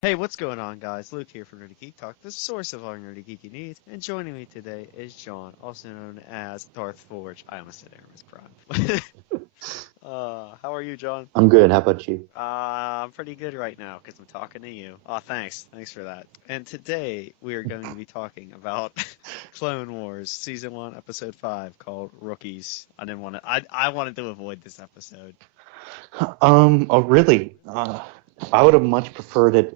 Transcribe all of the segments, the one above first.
Hey, what's going on, guys? Luke here from Nerdy Geek Talk, the source of all nerdy geeky needs. And joining me today is John, also known as Darth Forge. I almost said Aramis Prime. How are you, John? I'm good. How about you? I'm pretty good right now because I'm talking to you. Oh, thanks. Thanks for that. And today we are going to be talking about Clone Wars Season 1, Episode 5, called Rookies. I wanted to avoid this episode. Oh, really? I would have much preferred it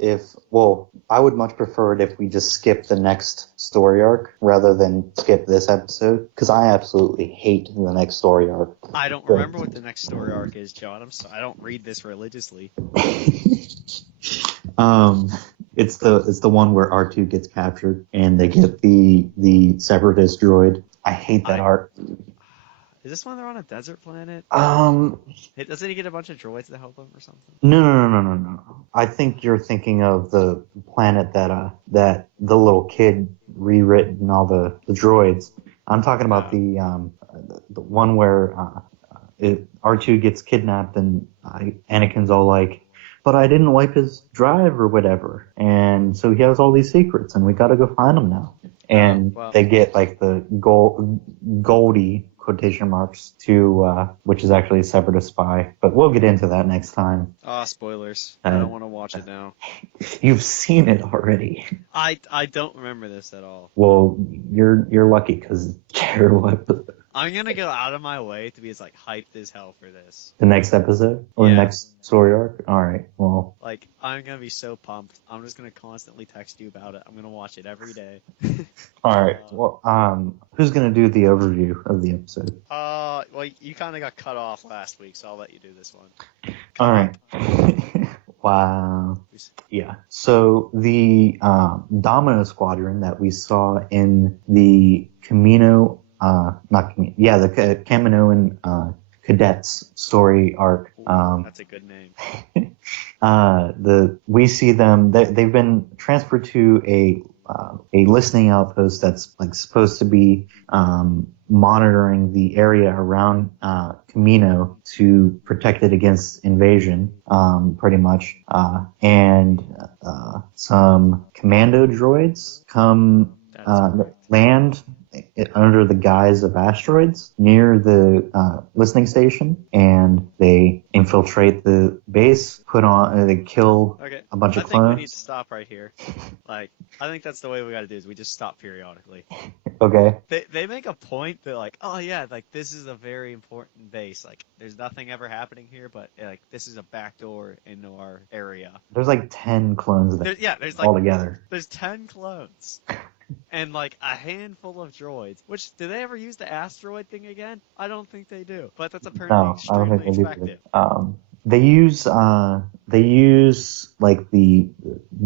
I would much prefer it if we just skipped the next story arc rather than skip this episode, because I absolutely hate the next story arc. I don't remember what the next story arc is, John. I don't read this religiously. It's the one where R2 gets captured and they get the separatist droid. I hate that arc. Is this when they're on a desert planet? Doesn't he get a bunch of droids to help him or something? No. I think you're thinking of the planet that the little kid rewritten all the droids. I'm talking about the one where R2 gets kidnapped and Anakin's all like, but I didn't wipe his drive or whatever, and so he has all these secrets, and we got to go find them now. And they get like the Goldie quotation marks to which is actually a separatist spy, but we'll get into that next time. Spoilers. I don't want to watch it now. You've seen it already. I don't remember this at all. Well, you're lucky because it's terrible. I'm gonna go out of my way to be as hyped as hell for this. The next episode or the next story arc. All right. Well, I'm gonna be so pumped. I'm just gonna constantly text you about it. I'm gonna watch it every day. All right. Well, who's gonna do the overview of the episode? Well, you kind of got cut off last week, so I'll let you do this one. All right. Wow. Yeah. So the Domino Squadron that we saw in the Camino, the Kaminoan cadets story arc. That's a good name. We see them. They've been transferred to a listening outpost that's supposed to be monitoring the area around Camino to protect it against invasion, pretty much. And some commando droids come land under the guise of asteroids near the listening station, and they infiltrate the base, they kill a bunch of clones. I think we need to stop right here. I think that's the way we gotta do is we just stop periodically. Okay. They make a point that this is a very important base. There's nothing ever happening here, but this is a backdoor into our area. There's 10 clones there's all together. There's 10 clones. And a handful of droids. Which, do they ever use the asteroid thing again? I don't think they do. But that's apparently extremely effective. They use the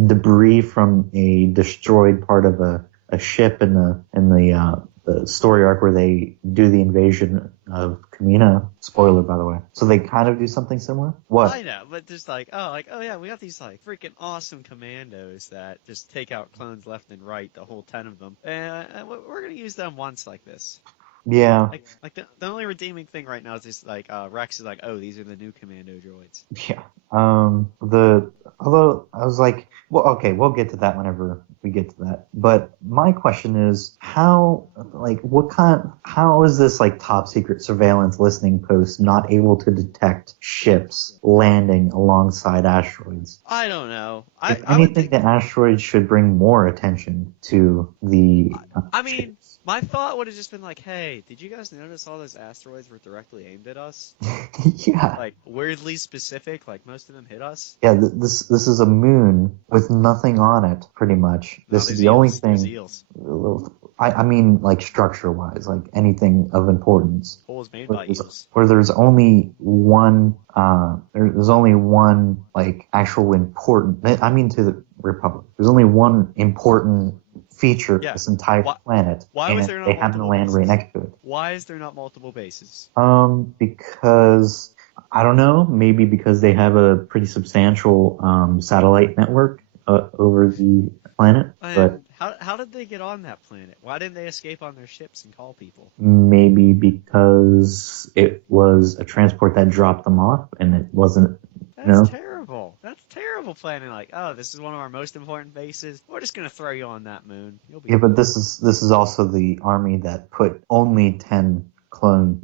debris from a destroyed part of a ship in the story arc where they do the invasion of Camino. Spoiler, by the way. So they kind of do something similar? What? I know, but just we got these freaking awesome commandos that just take out clones left and right, the whole 10 of them. And we're going to use them once like this. Yeah. The only redeeming thing right now is this Rex is these are the new commando droids. Yeah. Although I was we'll get to that whenever we get to that. But my question is, how is this top secret surveillance listening post not able to detect ships landing alongside asteroids? I don't know. If anything, the asteroids should bring more attention to the. My thought would have just been hey, did you guys notice all those asteroids were directly aimed at us? Yeah. Weirdly specific, most of them hit us. Yeah, this is a moon with nothing on it, pretty much. This is the only thing. I mean, structure-wise, anything of importance. Holes made by eels. Where there's only one, actual important. I mean, to the Republic. There's only one important feature this entire planet, and they happen to land right next to it. Why is there not multiple bases? Because I don't know. Maybe because they have a pretty substantial satellite network over the planet. But how did they get on that planet? Why didn't they escape on their ships and call people? Maybe because it was a transport that dropped them off, and it wasn't. That's terrible. terrible. That's terrible planning. Like, oh, this is one of our most important bases. We're just gonna throw you on that moon. You'll be but this is also the army that put only 10 clone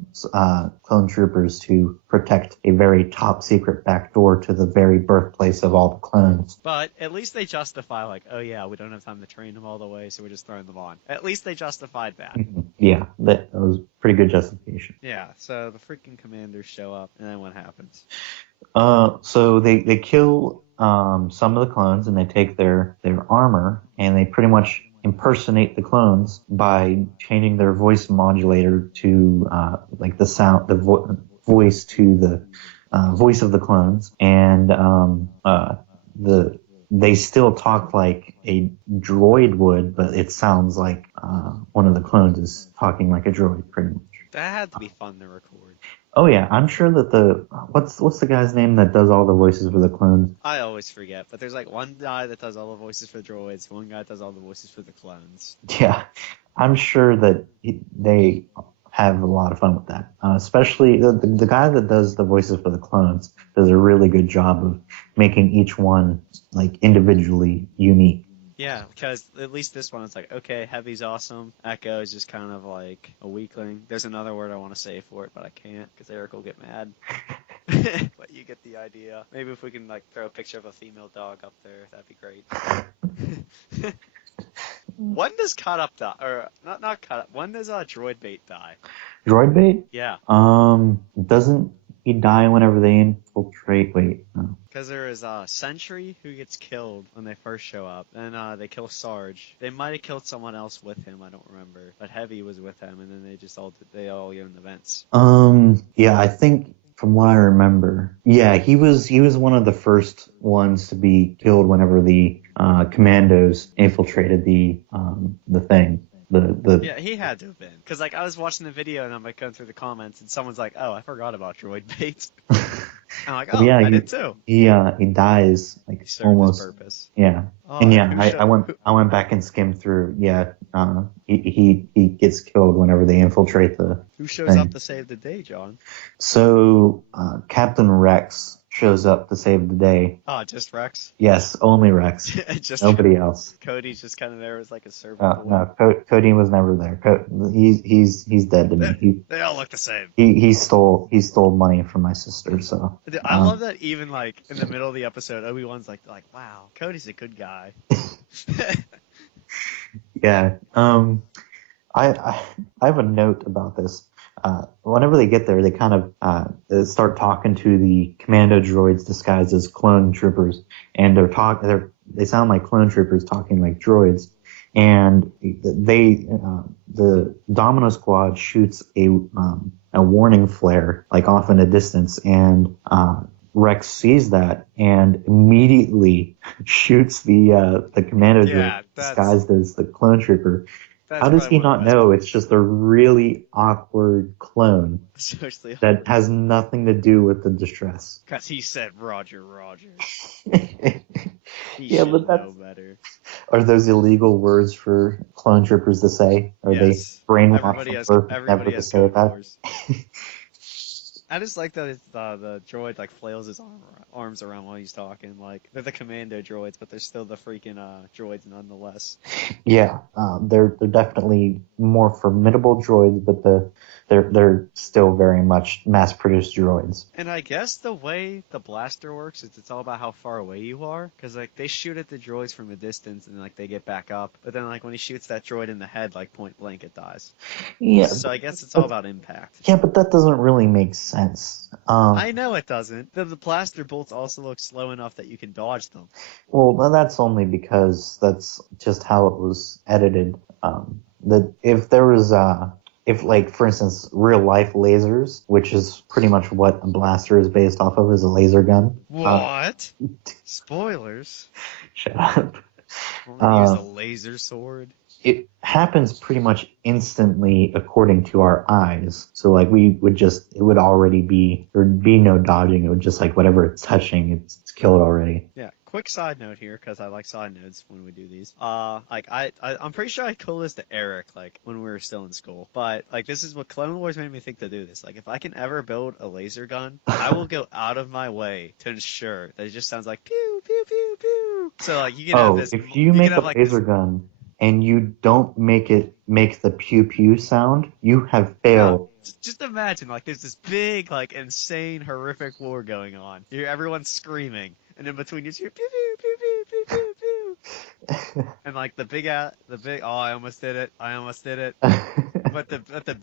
troopers to protect a very top secret back door to the very birthplace of all the clones. But at least they justify, like, oh yeah, we don't have time to train them all the way, so we're just throwing them on. At least they justified that. Yeah, that was pretty good justification. Yeah, so the freaking commanders show up, and then what happens? So they kill some of the clones, and they take their armor, and they pretty much impersonate the clones by changing their voice modulator to like the sound, voice to the voice of the clones, and they still talk like a droid would, but it sounds like one of the clones is talking like a droid, pretty much. That had to be fun to record. Oh yeah, I'm sure that what's the guy's name that does all the voices for the clones? I always forget, but there's like one guy that does all the voices for the droids, one guy that does all the voices for the clones. Yeah, I'm sure that they have a lot of fun with that. Especially the guy that does the voices for the clones does a really good job of making each one like individually unique. Yeah, because at least this one, it's like, okay, Heavy's awesome. Echo is just kind of like a weakling. There's another word I want to say for it, but I can't because Eric will get mad. But you get the idea. Maybe if we can like throw a picture of a female dog up there, that'd be great. When does Cut Up die? Or not Cut Up. When does Droid Bait die? Droid Bait? Yeah. Doesn't he die whenever they infiltrate? Wait, no. Because there is Sentry who gets killed when they first show up, and they kill Sarge. They might have killed someone else with him, I don't remember, but Heavy was with him, and then they all get in the vents. Yeah, I think from what I remember, yeah, he was one of the first ones to be killed whenever the commandos infiltrated the thing. Yeah, he had to have been. Because, like, I was watching the video, and I'm, like, going through the comments, and someone's like, oh, I forgot about Droid Bait. I'm like, oh, yeah, I did too. He dies, like, he served almost. his purpose. Yeah. Oh, and yeah, I went back and skimmed through, yeah, he gets killed whenever they infiltrate the Who shows up to save the day, John? So, Captain Rex shows up to save the day. Oh, just Rex? Yes, only Rex. Just nobody else. Cody's just kind of there as like a servant. No, Cody was never there. He's dead to me. They all look the same. He stole money from my sister. So I love that even like in the middle of the episode, Obi-Wan's like wow, Cody's a good guy. Yeah. I have a note about this. Whenever they get there, they kind of start talking to the commando droids disguised as clone troopers, and they sound like clone troopers talking like droids. And the Domino Squad shoots a warning flare like off in a distance, and Rex sees that and immediately shoots the commando droid disguised as the clone trooper. How does he not know it's just a really awkward clone that has nothing to do with the distress? Because he said, Roger. Yeah, but that's know better. Are those illegal words for clone troopers to say? Are they brainwashed from birth never to say that? I just like that the droid like flails his arms around while he's talking. Like they're the commando droids, but they're still the freaking droids nonetheless. Yeah, they're definitely more formidable droids, but they're still very much mass-produced droids. And I guess the way the blaster works is it's all about how far away you are, because like they shoot at the droids from a distance and like they get back up, but then like when he shoots that droid in the head, like point blank, it dies. Yeah. So I guess it's all about impact. Yeah, but that doesn't really make sense. I know it doesn't. The blaster bolts also look slow enough that you can dodge them. Well, that's only because that's just how it was edited. That if there was if like for instance real life lasers, which is pretty much what a blaster is based off of, is a laser gun. What? Spoilers. Shut up. Use a laser sword. It happens pretty much instantly according to our eyes. So like it would already be, there'd be no dodging. It would just like whatever it's touching, it's killed already. Yeah. quick side note here, because I like side notes when we do these. I'm pretty sure I told this to Eric, like, when we were still in school. But, like, this is what Clone Wars made me think to do this. Like, if I can ever build a laser gun, I will go out of my way to ensure that it just sounds like pew, pew, pew, pew. So, like, you can have this. If you make a laser gun and you don't make it make the pew pew sound, you have failed. Just imagine, like, there's this big, like, insane, horrific war going on. Everyone's screaming, and in between you hear pew pew pew pew pew pew pew, and like the big, oh, I almost did it, but the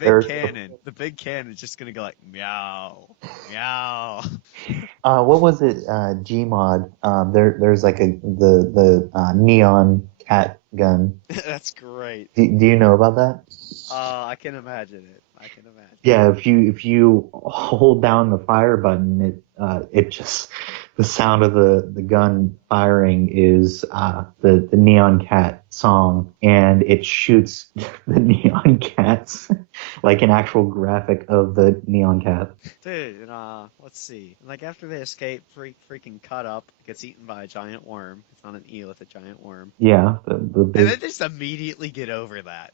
big cannon is just gonna go like meow, meow. What was it? Gmod. There's like the neon cat gun. That's great. Do you know about that? I can imagine it. Yeah, if you hold down the fire button, it just the sound of the gun firing is the neon cat song, and it shoots the neon cats like an actual graphic of the neon cat. Dude, and let's see. Like after they escape, freaking cut up, gets eaten by a giant worm. It's not an eel, it's a giant worm. Yeah, and they just immediately get over that.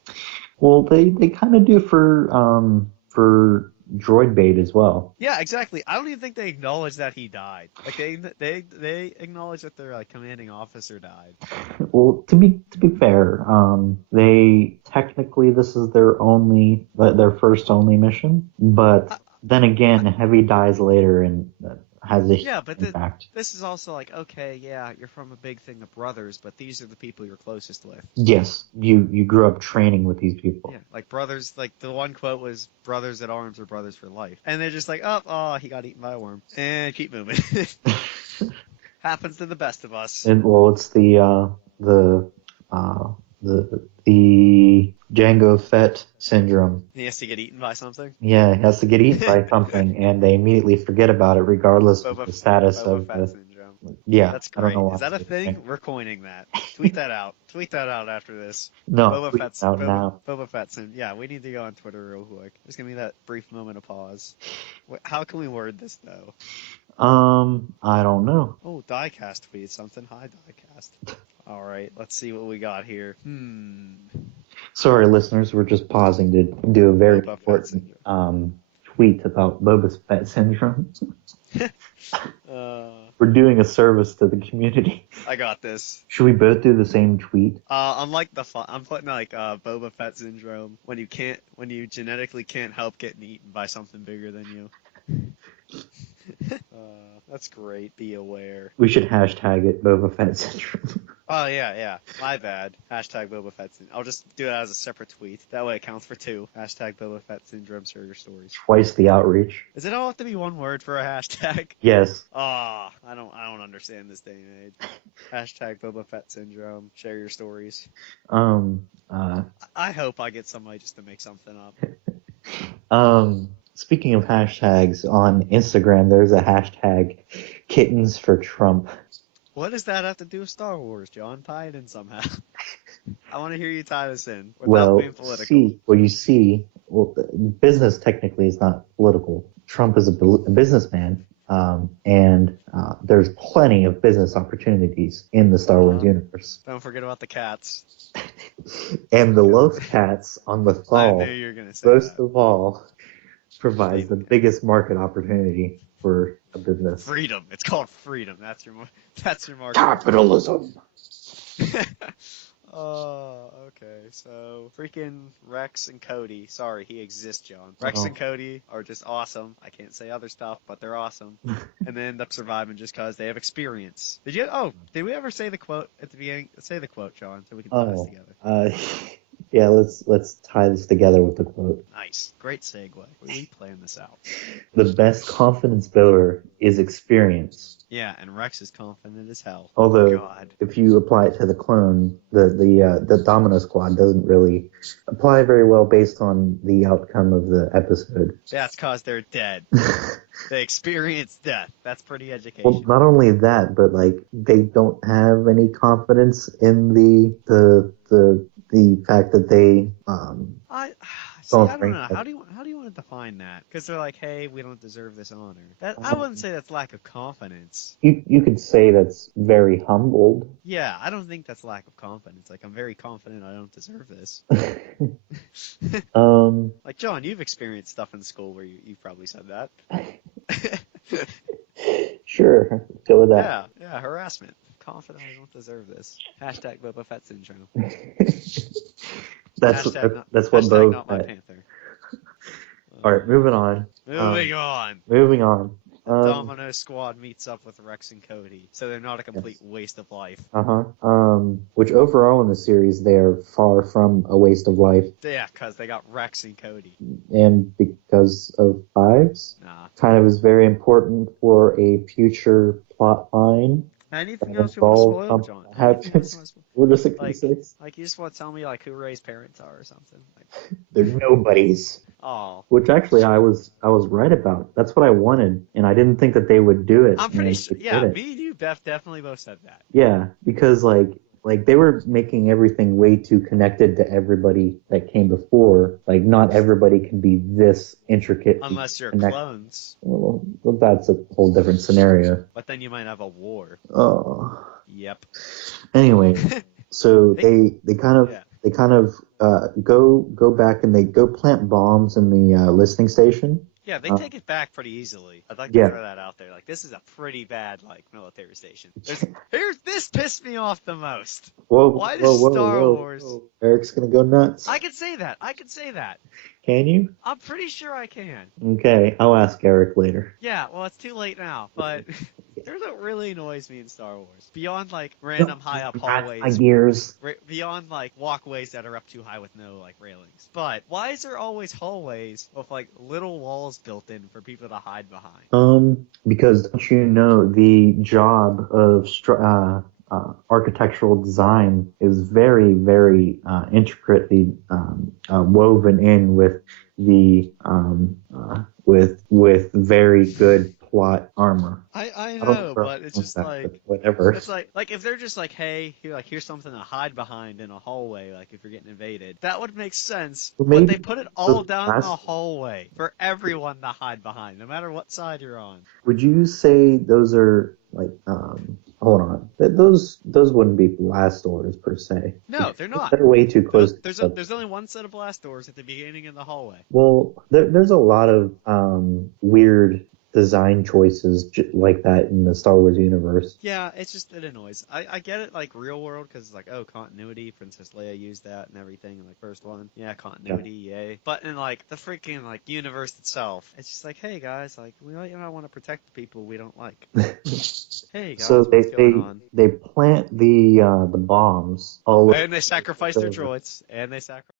Well, they kind of do for droid bait as well. Yeah, exactly. I don't even think they acknowledge that he died. Like they acknowledge that their like commanding officer died. Well, to be fair, they technically this is their first only mission, but then again, Heavy dies later and has a impact. This is also like, okay, yeah, you're from a big thing of brothers, but these are the people you're closest with. Yes, you grew up training with these people. Yeah, like brothers, like the one quote was, brothers at arms are brothers for life. And they're just like, oh, he got eaten by a worm. And keep moving. Happens to the best of us. And well, it's the Jango Fett syndrome. He has to get eaten by something? Yeah, he has to get eaten by something, and they immediately forget about it regardless of the status of Fett syndrome. Yeah, that's great. I don't know is that a thing? We're coining that. Tweet that out. Tweet that out after this. No, Boba Fett syndrome. Yeah, we need to go on Twitter real quick. Just give me that brief moment of pause. How can we word this, though? I don't know. Oh, Diecast tweeted something. Hi, Diecast. All right, let's see what we got here. Sorry, listeners, we're just pausing to do a very important tweet about Boba Fett syndrome. We're doing a service to the community. I got this. Should we both do the same tweet? I'm putting like Boba Fett syndrome when you genetically can't help getting eaten by something bigger than you. That's great. Be aware. We should hashtag it Boba Fett syndrome. Oh, yeah. My bad. Hashtag Boba Fett syndrome. I'll just do it as a separate tweet. That way it counts for two. Hashtag Boba Fett syndrome, share your stories. Twice the outreach. Does it all have to be one word for a hashtag? Yes. I don't understand this day and age. Hashtag Boba Fett syndrome, share your stories. I hope I get somebody just to make something up. Speaking of hashtags, on Instagram, there's a hashtag kittens for Trump. What does that have to do with Star Wars, John? Tie it in somehow. I want to hear you tie this in without being political. Business technically is not political. Trump is a businessman, and there's plenty of business opportunities in the Star Wars universe. Don't forget about the cats. And the Loth cats on the Thal, I knew you were going to say most that. of all, provides the biggest market opportunity for a business. Freedom. It's called freedom. That's your market. Capitalism. Okay. So freaking Rex and Cody. Sorry, he exists, John. Rex and Cody are just awesome. I can't say other stuff, but they're awesome. And they end up surviving just because they have experience. Did we ever say the quote at the beginning? Say the quote, John, so we can tie this together. Yeah, let's tie this together with the quote. Nice. Great segue. We plan this out. The best confidence builder is experience. Yeah, and Rex is confident as hell. Although, if you apply it to the clone, the Domino Squad doesn't really apply very well based on the outcome of the episode. That's because they're dead. They experience death. That's pretty educational. Well, not only that, but like they don't have any confidence in the fact that they See, Don't I don't think know. that. How do you want to define that? Because they're like, hey, we don't deserve this honor. That I wouldn't say that's lack of confidence. You could say that's very humbled. Yeah, I don't think that's lack of confidence. Like, I'm very confident I don't deserve this. Like, John, you've experienced stuff in school where you've probably said that. Sure, go with that. Yeah, harassment. Confident I don't deserve this. Hashtag Boba Fett syndrome. That's what hashtag Bo not my said. panther. All right, moving on. Moving on. The Um, Domino Squad meets up with Rex and Cody, so they're not a complete waste of life. Which overall in the series, they are far from a waste of life, Yeah, because they got Rex and Cody. and because of Fives, Nah. kind of is very important for a future plot line. Anything else you want to spoil, John? We're just 66. Like, you just want to tell me, like, who Ray's parents are or something? Like, They're nobodies. oh. Which actually I was right about. That's what I wanted, and I didn't think that they would do it. I'm pretty and sure. they Yeah, did it. me and you, Beth, definitely both said that. Yeah, because like they were making everything way too connected to everybody that came before. Like not everybody can be this intricate. Unless you're connected. clones. Well, that's a whole different scenario. But then you might have a war. Oh. Yep. Anyway, so they kind of go back and they go plant bombs in the listening station. Yeah, they take it back pretty easily. I'd like to throw that out there. Like, this is a pretty bad, like, military station. This pissed me off the most. Why does Star Wars... Eric's gonna go nuts. I could say that. Can you? I'm pretty sure I can. Okay, I'll ask Eric later. Yeah, well, it's too late now, but there's what really annoys me in Star Wars. Beyond, like, random high-up hallways. Beyond, like, walkways that are up too high with no, like, railings. But why is there always hallways with, like, little walls built in for people to hide behind? Because don't you know the job of architectural design is very, very intricately woven in with the with very good plot armor. I know, but it's just like whatever. It's like if they're just like, hey, here's something to hide behind in a hallway, like if you're getting invaded, that would make sense. But they put it all down the hallway for everyone to hide behind, no matter what side you're on. Would you say those are like hold on. Those wouldn't be blast doors per se. No, they're not. They're way too close. There's only one set of blast doors at the beginning in the hallway. Well, there's a lot of weird design choices like that in the Star Wars universe. Yeah, it annoys. I get it, like, real world, because it's like, oh, continuity, Princess Leia used that and everything in the first one. Yeah, continuity, yay. But in, like, the freaking, like, universe itself, it's just like, hey, guys, like, we might not want to protect the people we don't like. Hey, guys, so what's going on? They plant the bombs all and they sacrifice their droids, and they sacrifice